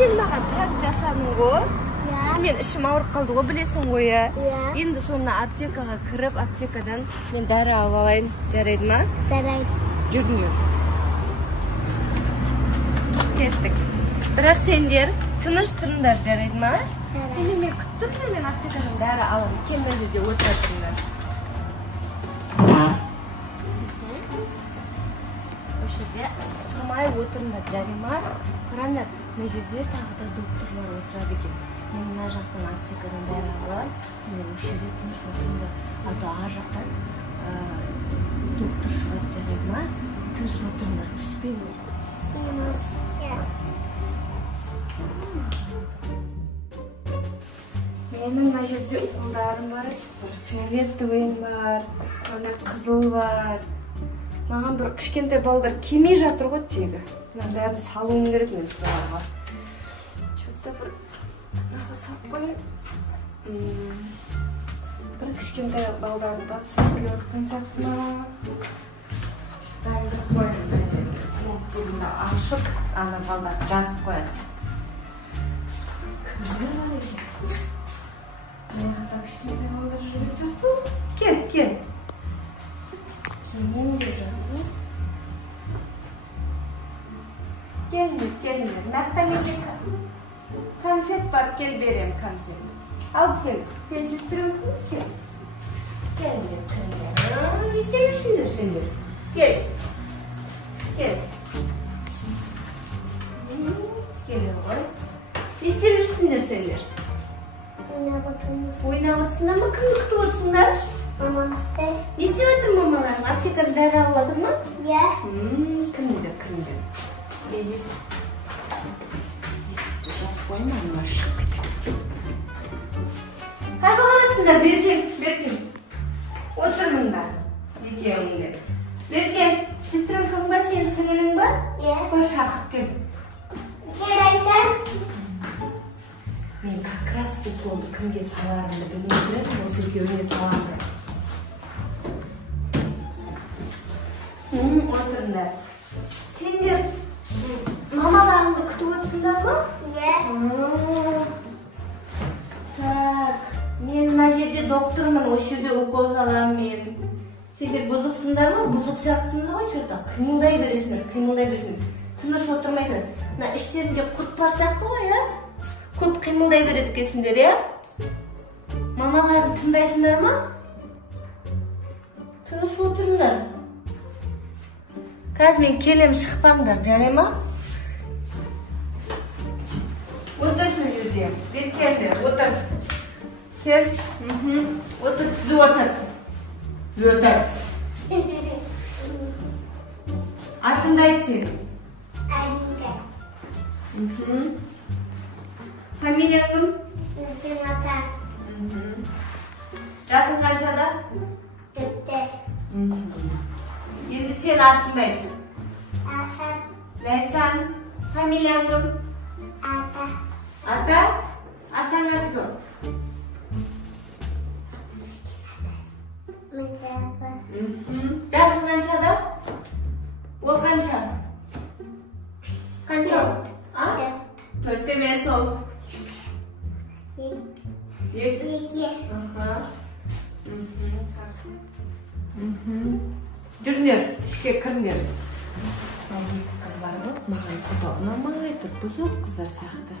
Sen mаған tak жасадың ғой. Мен ішім ауырып қалды ғой, білесің ғой, я. Енді сонда аптекаға кіріп, аптекадан мен дәрі алып алайын. Жарайды ма? Жарайды. Жүрмеу. Кеттік. Бірақ сендер тыныш тұрыңдар, жарайды ма? Сендер мен күттім, мен аптекадан дәрі аламын. Кеммен жерде отыра тұрыңдар. Осы жерде тұрмай отырыңдар, жарайды ма? Қараңдар, мына жерде тағы да докторлар отырады екен. Мен мына жақтан аптекадан дәрі алам, сендер осы жерде тыныш отырыңдар. А то ар жақтан доктор шығады, жарайды ма? Тыныш отырыңдар, түспеңдер. Менің мына жерде уколдарым бар, бір фиолетовый бар, мына қызыл бар. Маған бір кішкентай балдар келмей жатыр ғой тегі. Мен бәрін салуым керек мен сұрарға. Что-то бір нақысап қойын. Бір кішкентай балдарын тапсыз келіп сақма. Дайындырып қойын. Бүгінді ашып, ана балдар жазып қояды. Кімдер бар екен? Мен қатар кішкентай балдар жүріп жатыр. Кел, кел. Мен де жатыр. Келіңдер. Мақта менде конфет бар, кел берем конфет. Алып кел. Сен сестрің кел. Келіңдер. Не істеп жүрсіңдер сендер? Кел. Кел. Келin ғой. Не істеп жүрсіңдер сендер? Ойнап отырсыңдар ма? Кімді күтіп отырсыңдар? Мамамызды. Не істеп жатыр мамаларың? Аптекадан дәрі алып жатыр ма? Иә. Кімдер? Қойма, мына шығып кетеді. Қайда қалатсыңдар? Берген. Отырмыңдар. Екеуіңдер. Берген, сестренкаң ба, сенің сіңілің ба? Иә. Қой шақырып кел. Кел Айсан. Мен как раз уколды кімге саларымды білмей жүрмін, осы екеуіне саламын. Отырыңдар. Сендер мамаларыңды күтіп отырсыңдар ма? Иә. Так, мен мына жерде доктормын, осы жерде укол саламын мен. Сендер бұзықсыңдар ма? Бұзық сияқтысыңдар ғой, что-то қимылдай бересіңдер. Тыныш отырмайсыңдар. Мына іштерінде құрт бар сияқты ғой, я? Көп қимылдай береді екенсіңдер, я? Мамаларын тыңдайсыңдар ма? Тыныш отырыңдар. Қазір мен келем, шықпаңдар, жарай ма? Отырсың жерде. Беркендер, отыр. Кел. Отыр, түзу отыр. Артыңды айт сен. Айника. Фамилия кім? Нұрсымата. Жасың қаншада? 4. Енді сен артыңды айт. Асан. Лайсан. Фамилияң кім? Ата. Ата? Атаң аты кім? Мұндапы. Жасың қаншада? Ол қанша? Қанша? 4 емес ол. 2. Жүріңдер, ішке кіріңдер. Қыз бар ғой, маған құда ұнамай тұр, бұзық қыздар сияқты.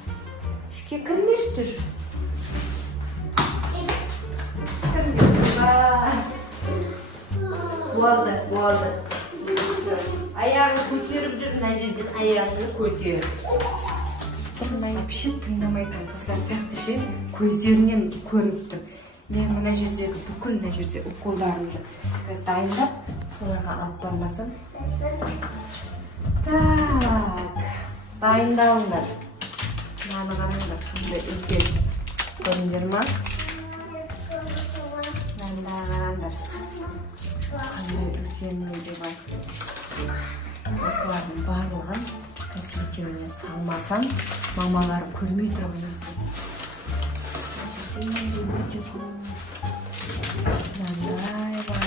Ішке кіріңдер, жүр. Болды. Аяғын көтеріп жүр, мына жерден аяғын көтеріп. Вообще тыңдамайтын қыздар сияқты ше, көздерінен көрініп тұр. Мен мына жердегі бүкіл мына жерде уколдарымды дайындап, соларға алып бармасам. Так, дайындалыңдар. Мынаны қараңдар, қандай үлкен. Көріңдер ма? Мында қараңдар. Қандай үлкен менде бар. Осылардың барлығын консультеміне салмасам, мамалары көрмей тұрған есі. Мынандай бар.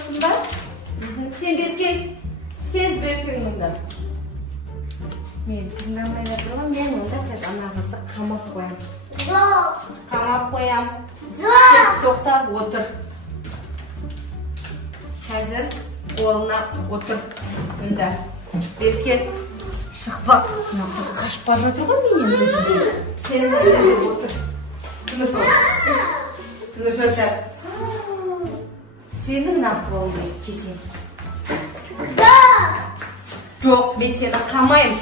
жатсың ба? Сен беріп кел. Тез беріп кел мұнда. Мен тыңдамай жатырмын, мен онда қазір ана қызды қамап қоям. Жоқ. Қамап қоям. Жоқ. Тоқтап отыр. Қазір қолына отыр. Мұнда. Беріп кел. Шықпа. Қашып бара жатыр ғой менен өзің. Сен мына жерде отыр. Тыныш отыр. Тыныш отыр. Сенің нақылыңды кесеміз. Жоқ. Жоқ, мен сені қамайым.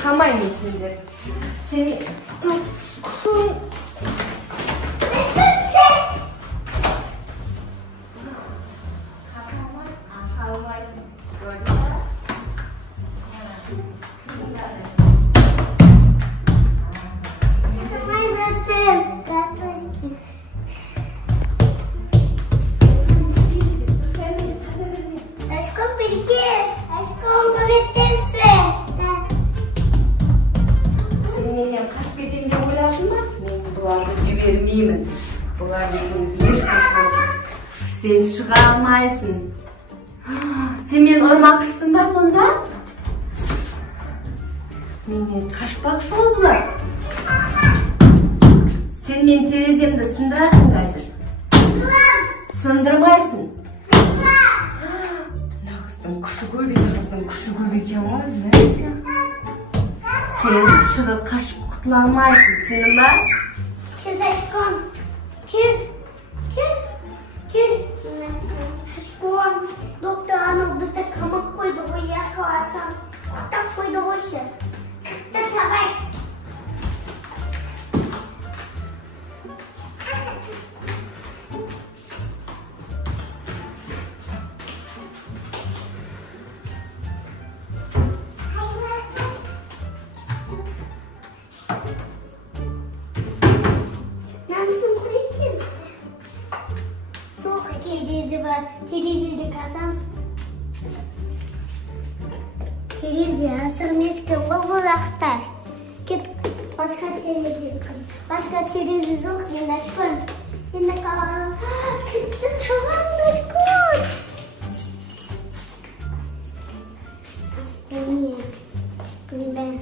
Қамайым сендер. Сені күшің. Қалмайсың. Көрдің ба? Жібермеймін. Бұлар менің ешқашан. Сен шыға алмайсың. Сен мен ұрмақшысың ба сонда? Менен қашпақшы ол бұлар. Сен мен тереземді сындырасың қазір. Сындырмайсың. Мына қыздың күші көп екен ғой, нәсе. Сен шығып қашып құтыла алмайсың, сенің ба? Çizişkom. Çizişkom. Doktor hanım bizde kamak koydu bu yakalasam. Kurtak koydu bu işi. Kıttı tabak. Terezi kasam. Terezi asır mesken bu bulakta. Git başka terezi kal. Başka terezi yok yine şun. Yine kalan. Gitti tamamdır kur. Aslında bundan.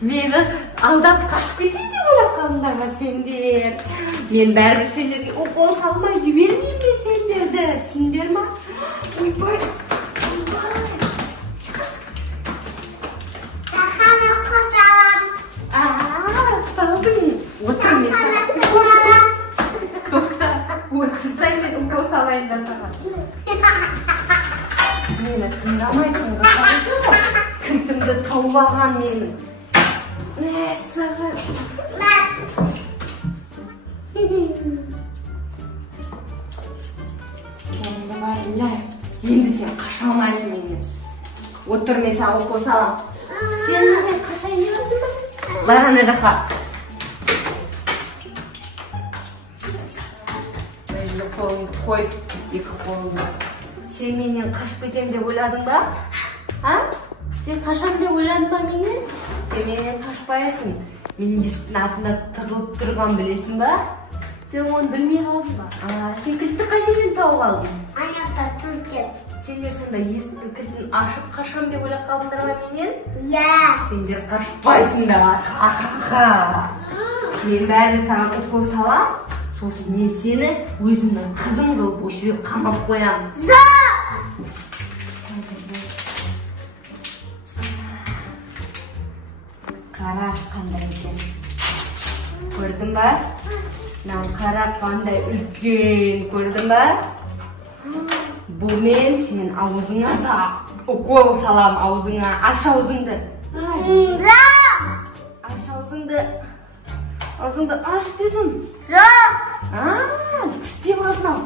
Meni aldап қашып кетейін деп ойлап қалдыңдар ма сендер? Мен бәрібір сендерге укол салмай жібермеймін мен сендерді. Түсіндіңдер ма? Ойбай. Салдым. Отыр мен саған. Тоқта. Отырсай мен укол салайын да саған. Мені тыңдамайсың ғой. Кіртімді тауып алған менің. Саған. Енді сен қаша алмайсың менен. Отыр мен саған укол салам. Сен мен қашайын деп жатсың ба? Бар ана жаққа. Қолыңды қой, екі қолыңды. Сен менен қашып кетем деп ойладың ба? Сен қашам деп ойладың ба менен? Сен менен қашпайсың. Мен есіктің артында тығылып тұрған білесің ба? Сен оны білмей қалдың ба? Сен кілтті қай жерден тауып алдың? Аяқта тұр деп. Сендер сонда есіктің кілтін ашып қашам деп ойлап қалдыңдар ма менен? Иә. Сендер қашпайсыңдар. Мен бәрі саған укол салам. Сосын мен сені өзімнің қызым қылып осы жерге қамап қоямын. Қара қандай екен. Көрдің ба? Қара қандай үлкен. Көрдің ба? Бұл мен сен аузыңа укол салам аузыңа. Аш аузыңды. Аш аузыңды. Аузыңды аш дедім. Тістеп алдым.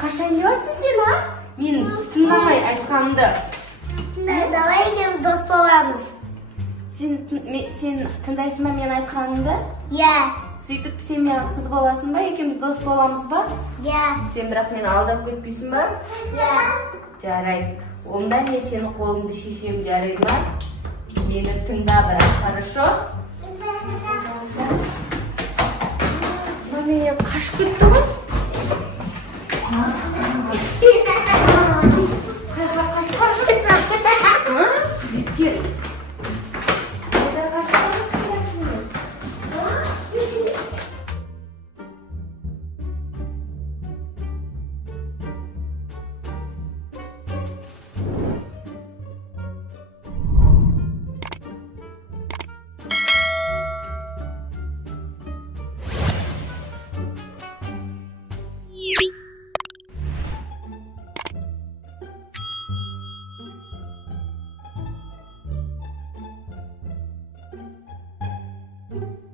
Қашан деп сен, Мен тыңдамай айтқанымды. Давай екеуміз дос боламыз. Sen tındayсың ба мен айтқанымды? Ya. Сөйтіп сен менің қыз боласың ба? Екеуміз дос боламыз ба? Ya. Сен бірақ мені алдап кетпейсің ба? Ya. Жарайды. Онда мен сенің қолыңды шешем, жарайды ма? Мені тыңда бірақ, хорошо? Менен қашып кетті ғой. Thank you.